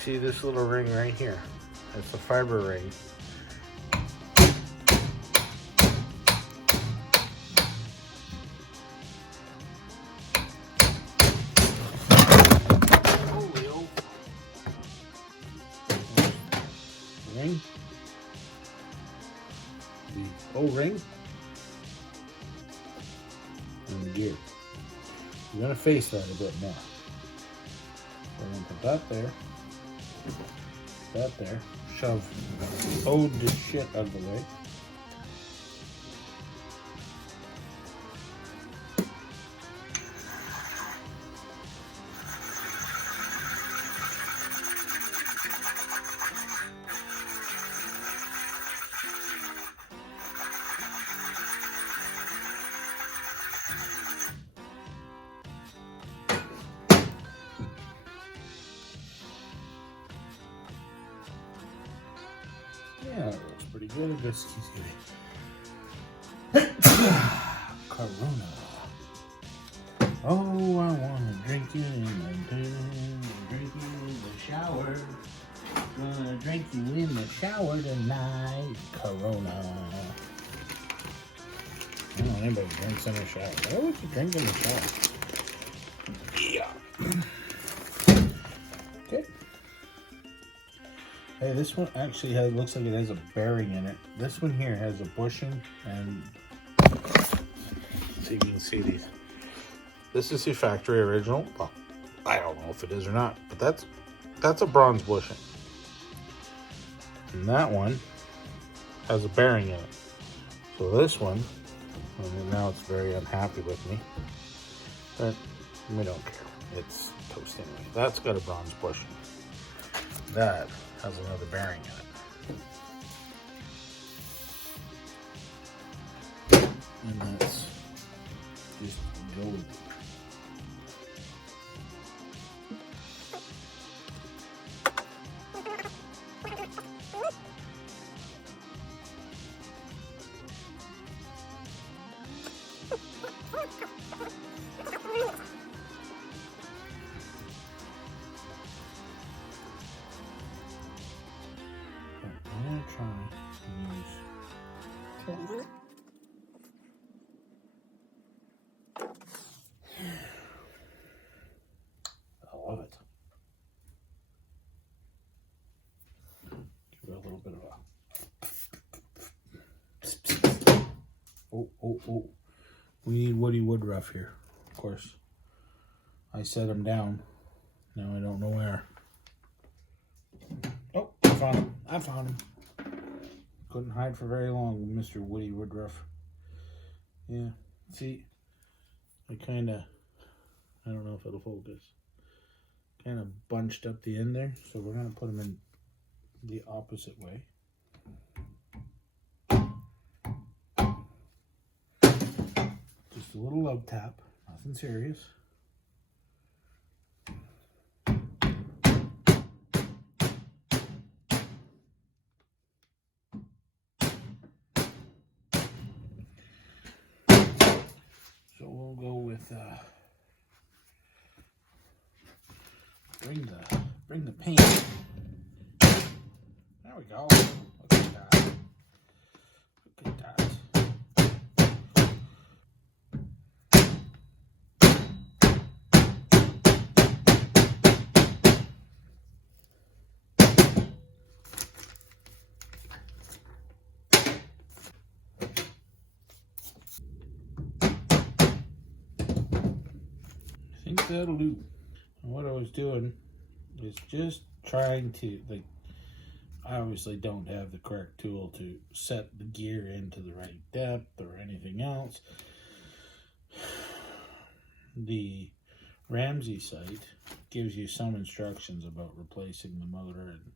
see this little ring right here? It's the fiber ring. Ring. The O-ring. And the gear. You're going to face that a bit more. We're going to put that there. That there. Shove the shit out of the way. Yeah, that looks pretty good. Excuse me. Corona. Oh, I wanna drink you in the drink you in the shower. Gonna drink you in the shower tonight. Corona. I don't know anybody drinks in the shower. Why would you drink in the shower? Yeah. Okay. Hey, this one actually looks like it has a bearing in it. This one here has a bushing, and see if you can see these. This is the factory original. Well, I don't know if it is or not, but that's a bronze bushing. And that one has a bearing in it. So this one, and now it's very unhappy with me, but we don't care. It's toast anyway. That's got a bronze bushing. That has another bearing in it. And that's just gold. I love it. Give it a little bit of a... Oh. We need Woody Woodruff here, of course. I set him down. Now I don't know where. Oh, I found him. Couldn't hide for very long, Mr. Woody Woodruff. Yeah, see, I don't know if it'll focus. Kind of bunched up the end there, so we're going to put them in the opposite way. Just a little love tap, nothing serious. So we'll go with bring the paint. There we go. Look at that. Look at that. I think that'll do. And what I was doing is just trying to, like, I obviously don't have the correct tool to set the gear into the right depth or anything else. The Ramsey site gives you some instructions about replacing the motor, and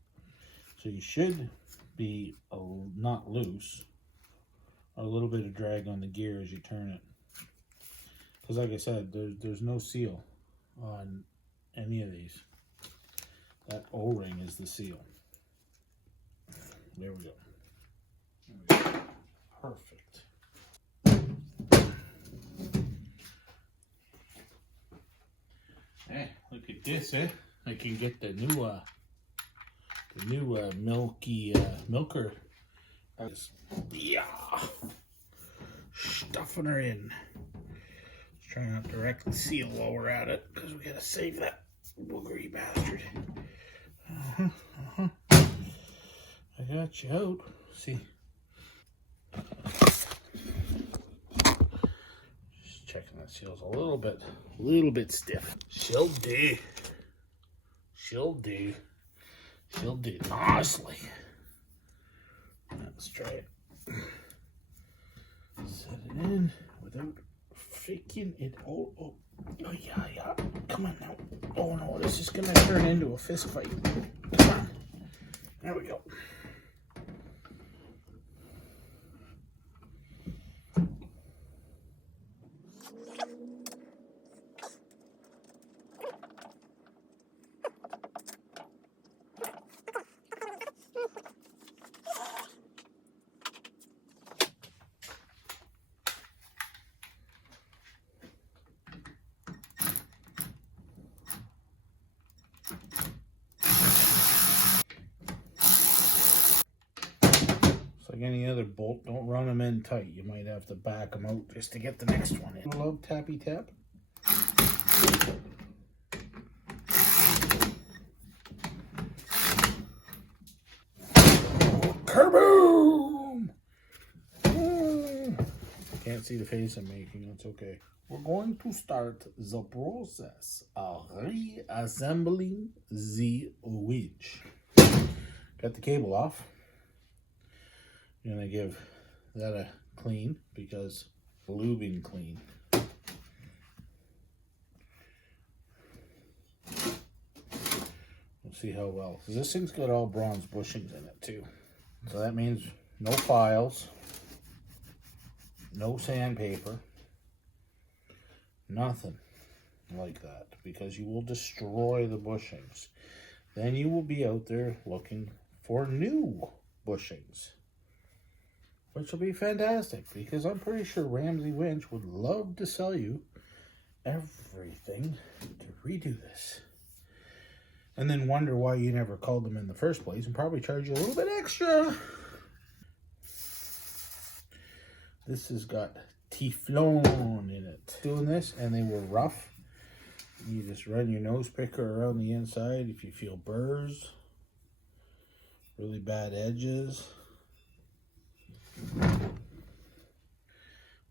so you should be not loose, a little bit of drag on the gear as you turn it, because like I said, there's no seal on any of these. That O-ring is the seal. There we go. Perfect. Hey, look at this, eh? I can get the new The new milky milker. Yeah, stuffing her in. Let's try not to wreck the seal while we're at it, because we gotta save that boogery bastard. I got you out. See. Just checking that seal's a little bit stiff. She'll do. She'll do. She'll do nicely. Let's try it. Set it in without freaking it all up. Oh yeah, yeah. Come on now. Oh no, this is gonna turn into a fist fight. Come on. There we go. Like any other bolt, don't run them in tight. You might have to back them out just to get the next one in. Love tappy tap. Kaboom! Can't see the face I'm making, that's okay. We're going to start the process of reassembling the winch. Got the cable off. I'm gonna give that a clean because lubing clean. We'll see how well. Because this thing's got all bronze bushings in it too. So that means no files, no sandpaper, nothing like that, because you will destroy the bushings. Then you will be out there looking for new bushings, which will be fantastic, because I'm pretty sure Ramsey Winch would love to sell you everything to redo this. And then wonder why you never called them in the first place and probably charge you a little bit extra. This has got Teflon in it. Doing this, and they were rough. You just run your nose picker around the inside if you feel burrs, really bad edges.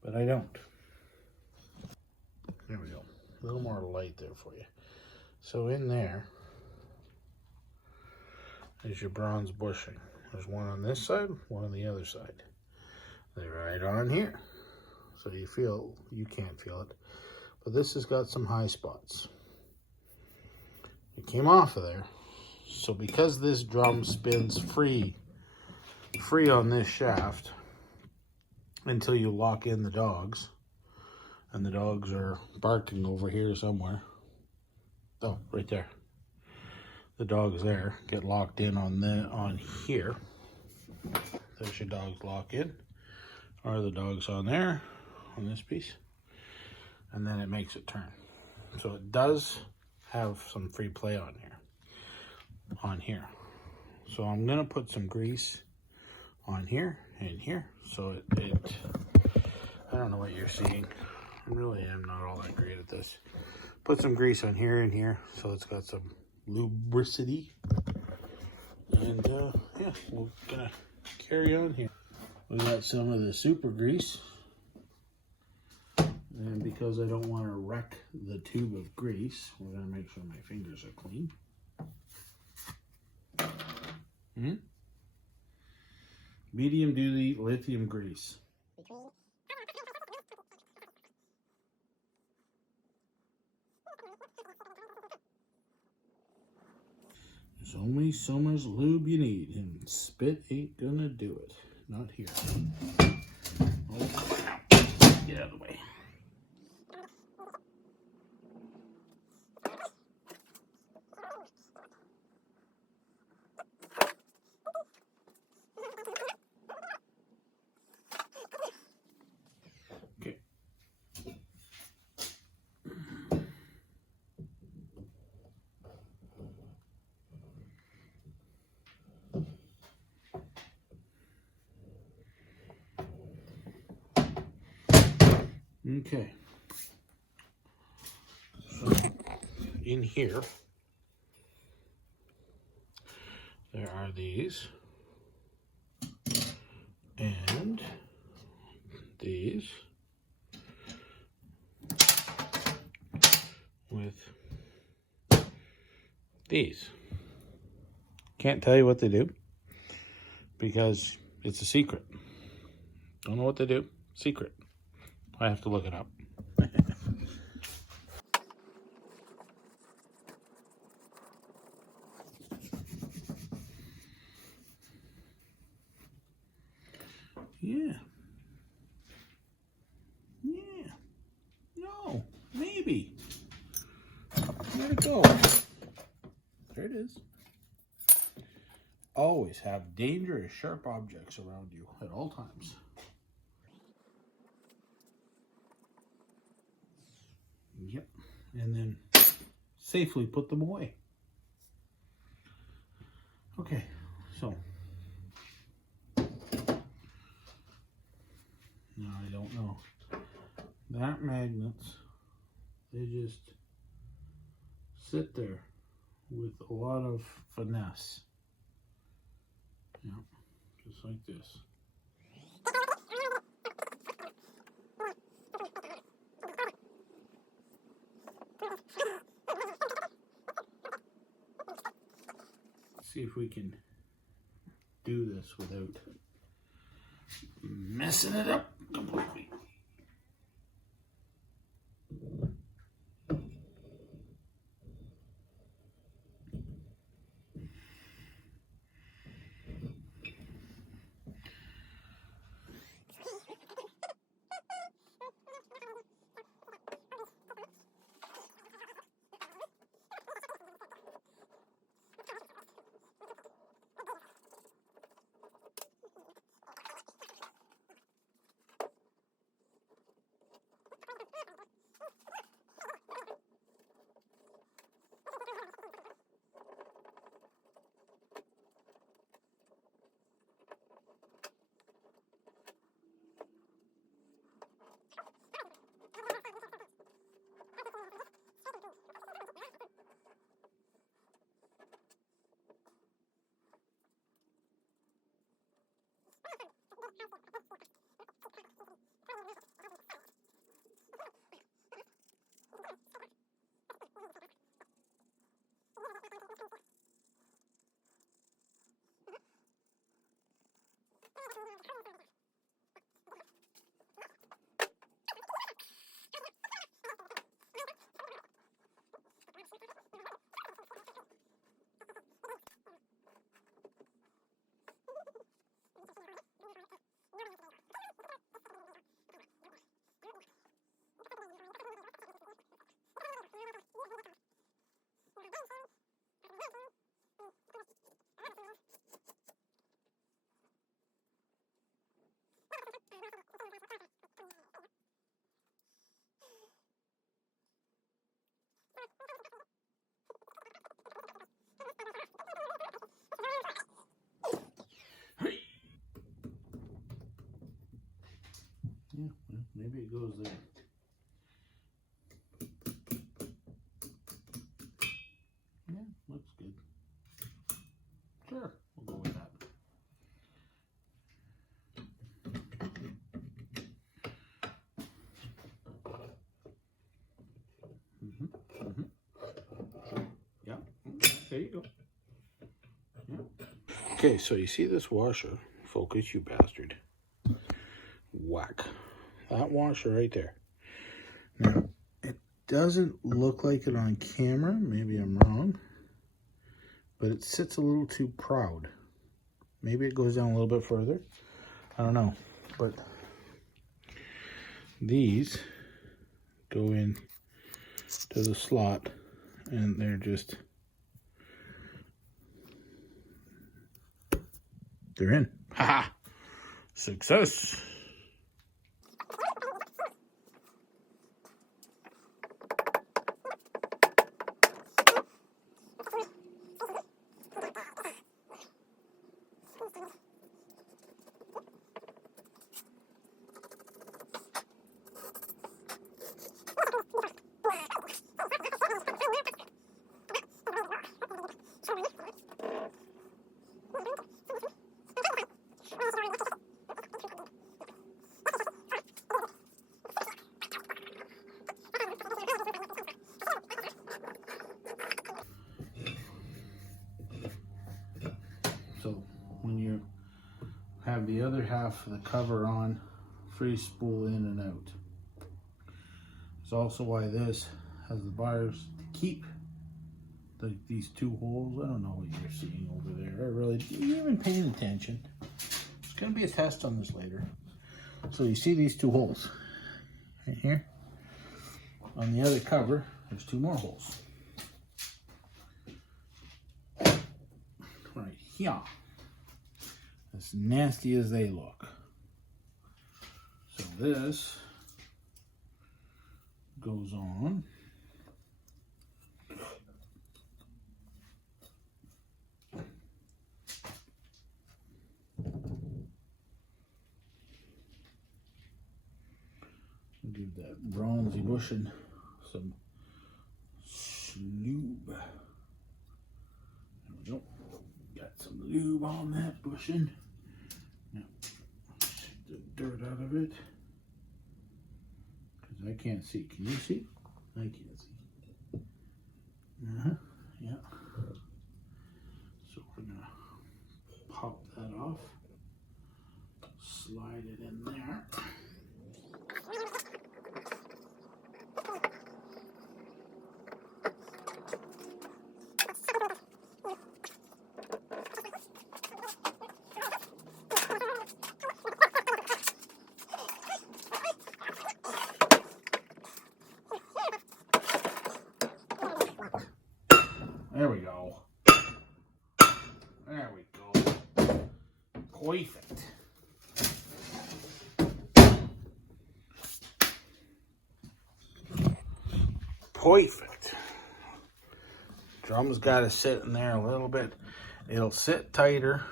But I don't. There we go. A little more light there for you. So in there is your bronze bushing. There's one on this side, one on the other side. They're right on here. So you can't feel it. But this has got some high spots. It came off of there. So because this drum spins free on this shaft until you lock in the dogs, and the dogs are barking over here somewhere. Oh, right there. The dogs there get locked in on here. There's your dogs lock in. Or the dogs on there, on this piece. And then it makes it turn. So it does have some free play on here. So I'm gonna put some grease on here and here. So it I don't know what you're seeing. I really am not all that great at this. Put some grease on here and here, so it's got some lubricity. And yeah, we're gonna carry on here. We got some of the super grease. And because I don't want to wreck the tube of grease, we're gonna make sure my fingers are clean. Medium duty lithium grease. There's only so much lube you need, and spit ain't gonna do it. Not here. Oh, get out of the way. Okay. Okay. So in here, there are these and these with these. Can't tell you what they do because it's a secret. Don't know what they do. Secret. I have to look it up. Yeah. Yeah. No. Maybe. Where'd it go? There it is. Always have dangerous, sharp objects around you at all times. Yep. And then safely put them away. Okay, so no, I don't know. That magnets, they just sit there with a lot of finesse. Yeah, just like this. See if we can do this without messing it up completely. Yeah, well, maybe it goes there. Yeah, looks good. Sure, we'll go with that. Yeah, there you go. Yeah. Okay, so you see this washer? Focus, you bastard. Whack. That washer right there. Now, it doesn't look like it on camera. Maybe I'm wrong. But it sits a little too proud. Maybe it goes down a little bit further. I don't know. But these go in to the slot and they're just, they're in. Haha! Success! So when you have the other half of the cover on, free spool in and out. It's also why this has the bars to keep these two holes. I don't know what you're seeing over there. I really didn't even paying attention. It's going to be a test on this later. So you see these two holes right here. On the other cover, there's two more holes. Right here. As nasty as they look. So this goes on. Give that bronzy bushing some lube. There we go. Got some lube on that bushing. Now, shake the dirt out of it. Because I can't see. Can you see? I can't see. Yeah. So we're going to pop that off. Slide it in there. There we go. There we go. Perfect. Perfect. Drum's got to sit in there a little bit. It'll sit tighter.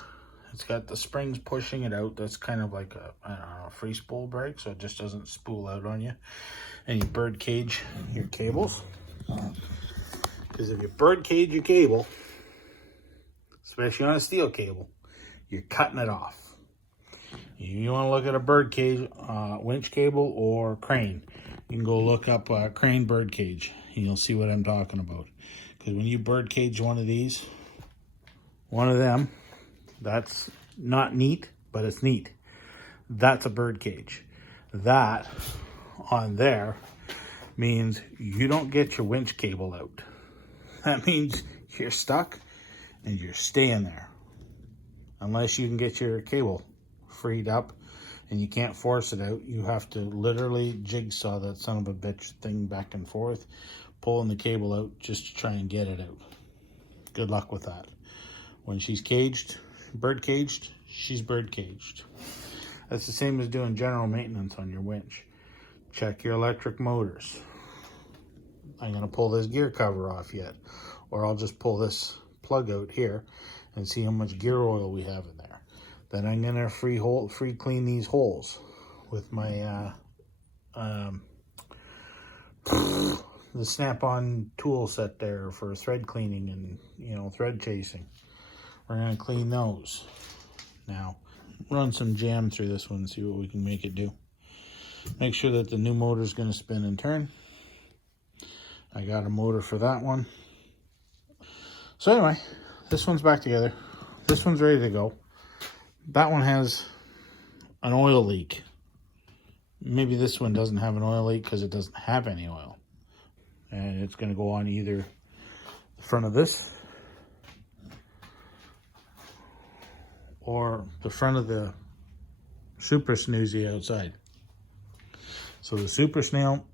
It's got the springs pushing it out. That's kind of like a, I don't know, a free spool brake, so it just doesn't spool out on you. And you bird cage your cables. Because if you bird cage your cable, especially on a steel cable, you're cutting it off. You want to look at a bird cage, winch cable or crane. You can go look up crane bird cage and you'll see what I'm talking about. Because when you bird cage one of these, one of them, that's not neat, but it's neat. That's a bird cage. That on there means you don't get your winch cable out. That means you're stuck and you're staying there. Unless you can get your cable freed up and you can't force it out. You have to literally jigsaw that son of a bitch thing back and forth, pulling the cable out just to try and get it out. Good luck with that. When she's caged, bird caged, she's bird caged. That's the same as doing general maintenance on your winch. Check your electric motors. I'm going to pull this gear cover off yet, or I'll just pull this plug out here and see how much gear oil we have in there. Then I'm going to free clean these holes with my the snap-on tool set there for thread cleaning and, you know, thread chasing. We're going to clean those. Now, run some jam through this one and see what we can make it do. Make sure that the new motor is going to spin and turn. I got a motor for that one. So anyway, this one's back together. This one's ready to go. That one has an oil leak. Maybe this one doesn't have an oil leak because it doesn't have any oil. And it's going to go on either the front of this or the front of the Super Snoozy outside. So the Super Snail,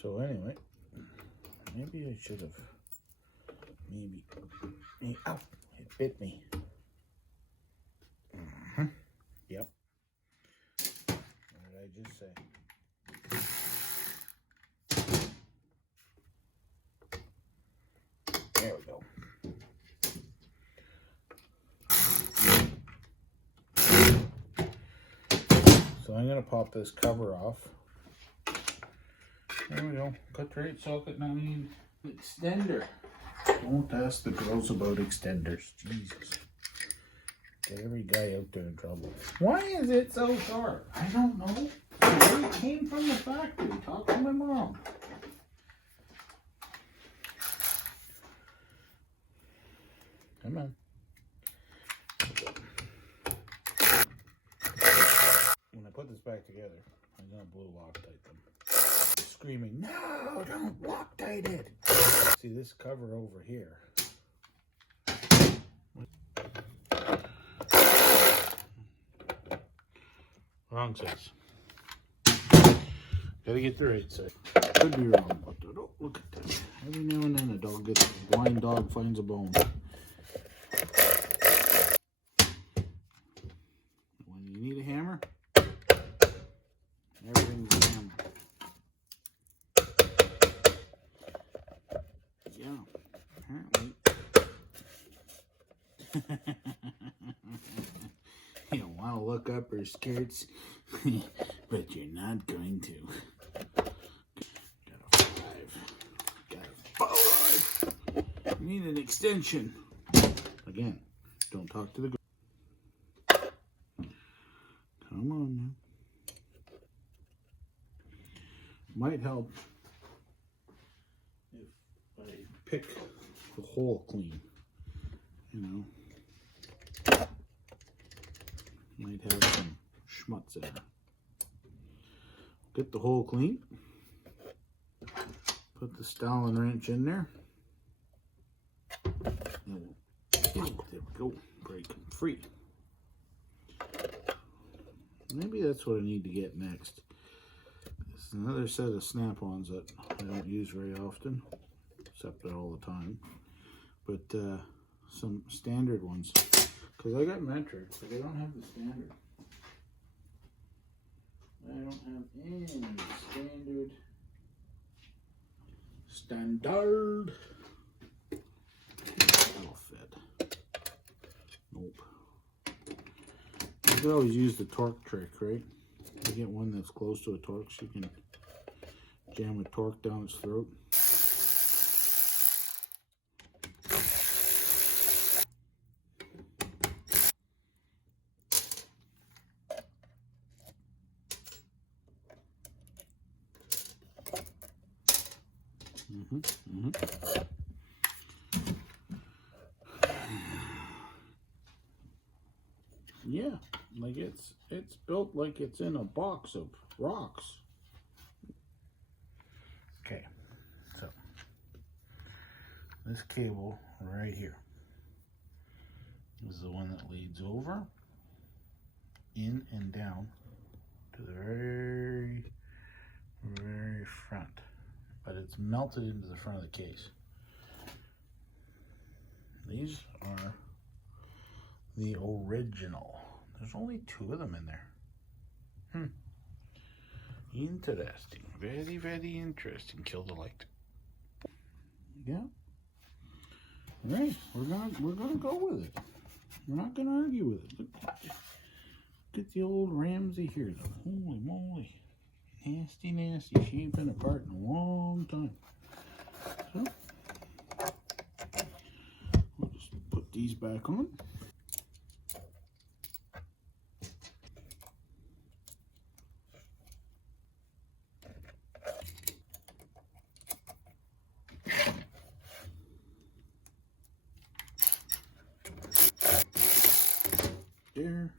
so anyway, maybe I should have, ow, it bit me. Yep. What did I just say? There we go. So I'm going to pop this cover off. There we go. Cut rate socket 9 extender. Don't ask the girls about extenders. Jesus. Get every guy out there in trouble. Why is it so sharp? I don't know. It came from the factory. Talk to my mom. Come on. When I put this back together, I'm gonna blue Loctite them. Screaming, no, don't Loctite it. See this cover over here. Wrong size. Gotta get the right side. Could be wrong, but oh, look at that. Every now and then a dog gets a blind dog finds a bone. When you need a hammer, everything's a hammer. Yeah, apparently. You don't want to look up her skirts, but you're not going to. Got a 5. Need an extension. Again, don't talk to the girl. Come on now. Might help if I pick the hole clean, you know. Might have some schmutz there. Get the hole clean. Put the Stalin wrench in there. There we go. Break them free. Maybe that's what I need to get next. This is another set of snap-ons that I don't use very often, except all the time. But some standard ones. Because I got metric, but I don't have the standard. I don't have any standard. That'll fit. Nope. You could always use the torque trick, right? You get one that's close to a torque, so you can jam a torque down its throat. Yeah, like it's built like it's in a box of rocks. Okay, so this cable right here is the one that leads over, in and down to the very, very front. But it's melted into the front of the case. These are the original. There's only 2 of them in there. Interesting. Very, very interesting. Kill the light. Yeah. All right, we're gonna go with it. We're not gonna argue with it. Look at the old Ramsey here. Holy moly. Nasty, nasty. She ain't been apart in a long time. So, we'll just put these back on. There.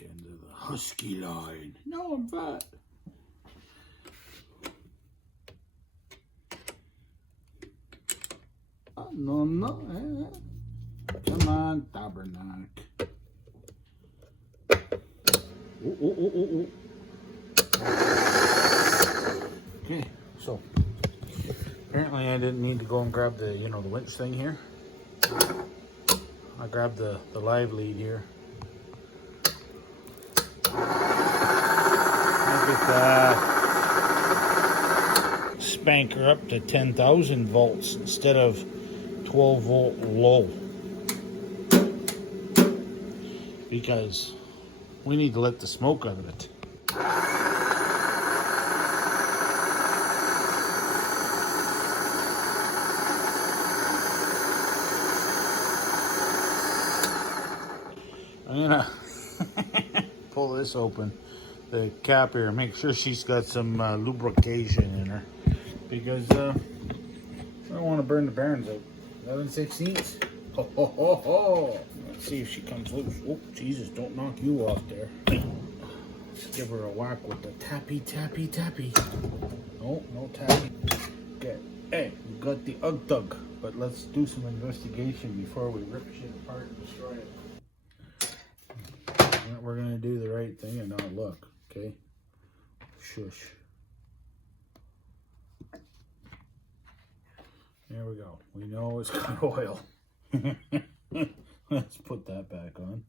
Into the husky line. No, I'm fat. Oh, no. Come on, tabernacle. Oh. Okay, so apparently I didn't need to go and grab the, the winch thing here. I grabbed the live lead here. Look at that. Spank her up to 10,000 volts instead of 12 volt low. Because we need to let the smoke out of it. I'm gonna pull this open, the cap here, make sure she's got some lubrication in her, because I don't want to burn the bearings out. 11/16. Ho ho ho ho! Let's see if she comes loose. Oh Jesus! Don't knock you off there. Let's give her a whack with the tappy tappy tappy. Oh, no tappy. Okay. Hey, we got the ug tug, but let's do some investigation before we rip shit apart and destroy it. We're gonna do the right thing and not look, okay? Shush. There we go. We know it's got oil. Let's put that back on.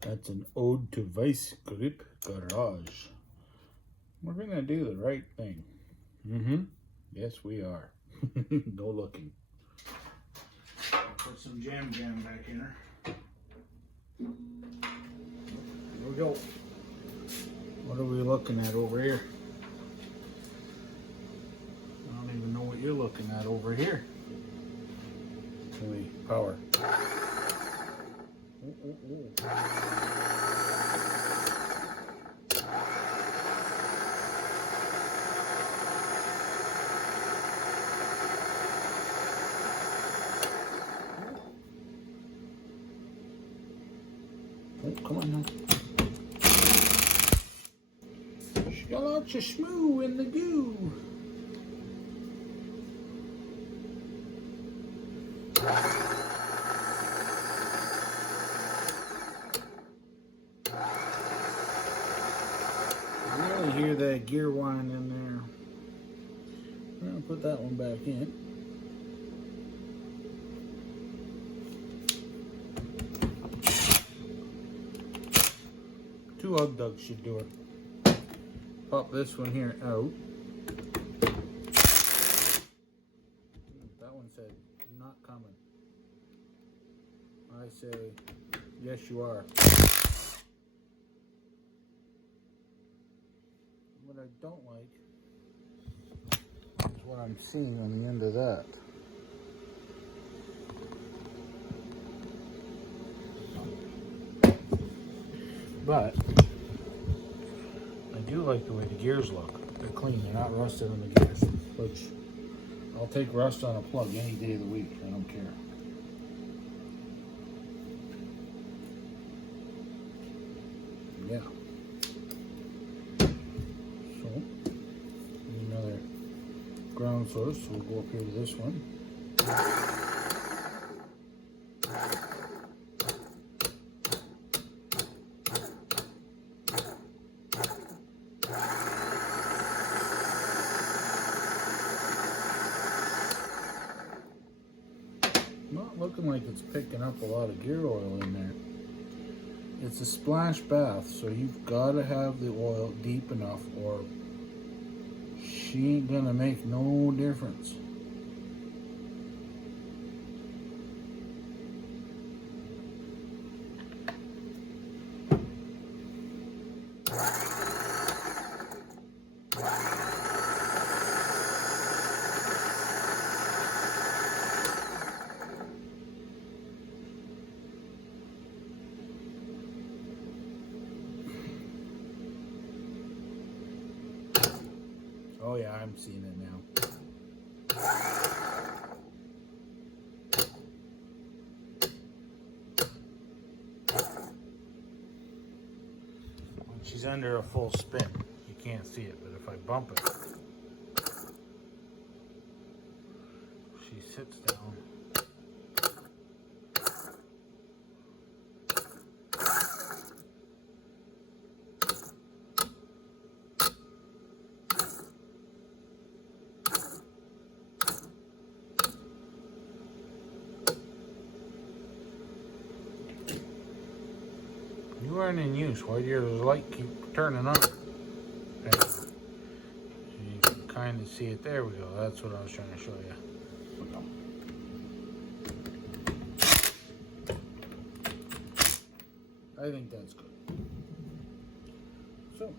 That's an ode to Vice Grip Garage. We're gonna do the right thing. Yes, we are. No looking. I'll put some jam back in her. Here we go. What are we looking at over here? I don't even know what you're looking at over here. Can we power? Oh, come on now. She got lots of schmoo in the goo. I really hear that gear whine in there. I'm gonna put that one back in. Two Ug Dugs should do it. Pop this one here out. That one said, not coming. I say, yes you are. What I don't like is what I'm seeing on the end of that. But I do like the way the gears look. They're clean, they're not rusted on the gears, which I'll take rust on a plug any day of the week. I don't care. Yeah. So, need another ground source, so we'll go up here to this one. Not looking like it's picking up a lot of gear oil in there. It's a splash bath, so you've got to have the oil deep enough or she ain't gonna make no difference. Oh yeah, I'm seeing it now. When she's under a full spin, you can't see it, but if I bump it, she sits down. You aren't in use. Why do your light keep turning on? Okay. You can kind of see it. There we go. That's what I was trying to show you. I think that's good. So.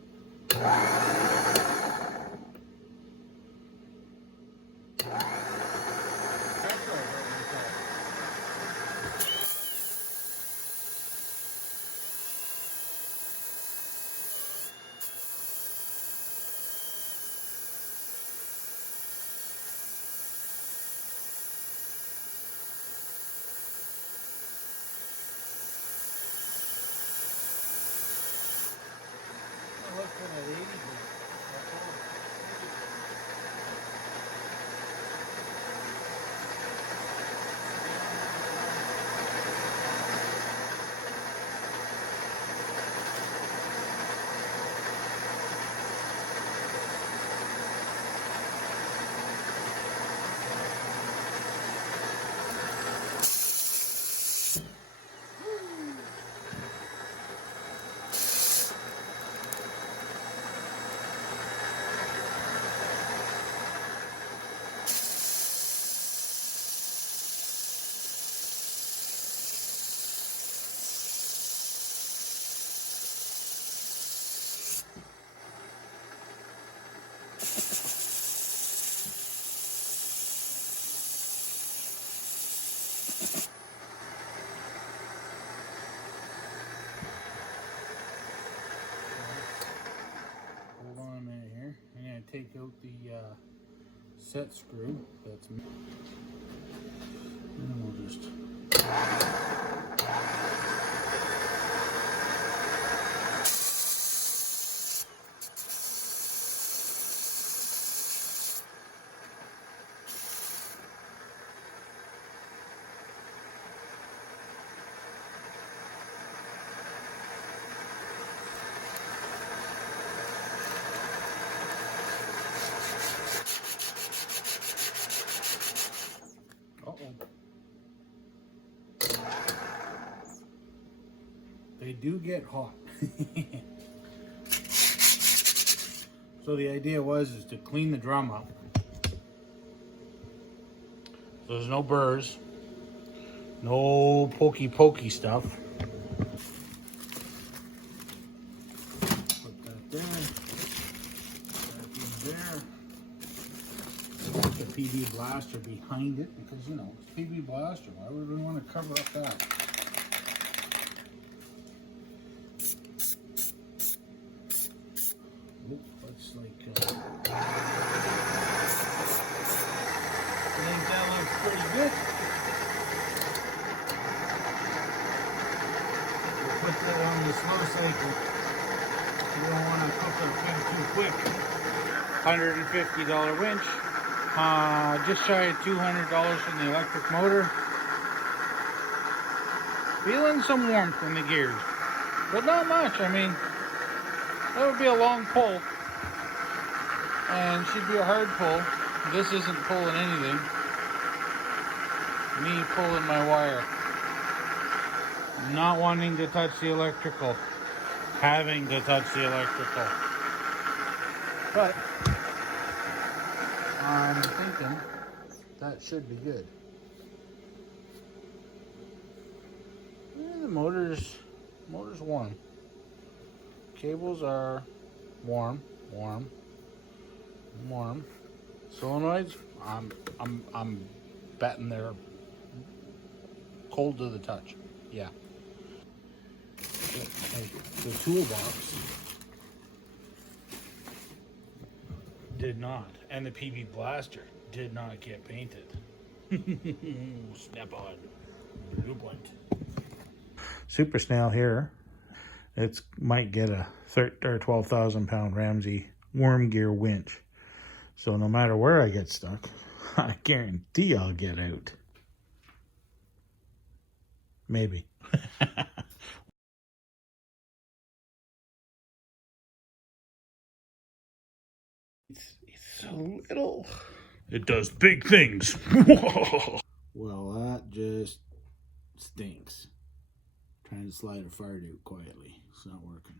take out the set screw. That's, and we'll just they do get hot. So the idea is to clean the drum up. So there's no burrs, no pokey stuff. Put that there. That in there. Put the PB blaster behind it because, you know, it's PB blaster. Why would we want to cover up that? Looks like I think that looks pretty good. We'll put that on the slow cycle. You don't want to cook that thing too quick. $150 winch. Just shy of $200 from the electric motor. Feeling some warmth in the gears, but not much. I mean, that would be a long pull, and she'd be a hard pull. This isn't pulling anything. Me pulling my wire. Not wanting to touch the electrical. Having to touch the electrical. But I'm thinking that should be good. The motor's warm. Cables are warm. Solenoids, I'm betting they're cold to the touch. Yeah. The toolbox did not, and the PB blaster did not get painted. Snap on. Viewpoint. Super Snail here. It's might get a 12,000 pound Ramsey worm gear winch. So no matter where I get stuck, I guarantee I'll get out. Maybe. It's so little. It does big things. Well, that just stinks. Trying to slide a fire out quietly. It's not working.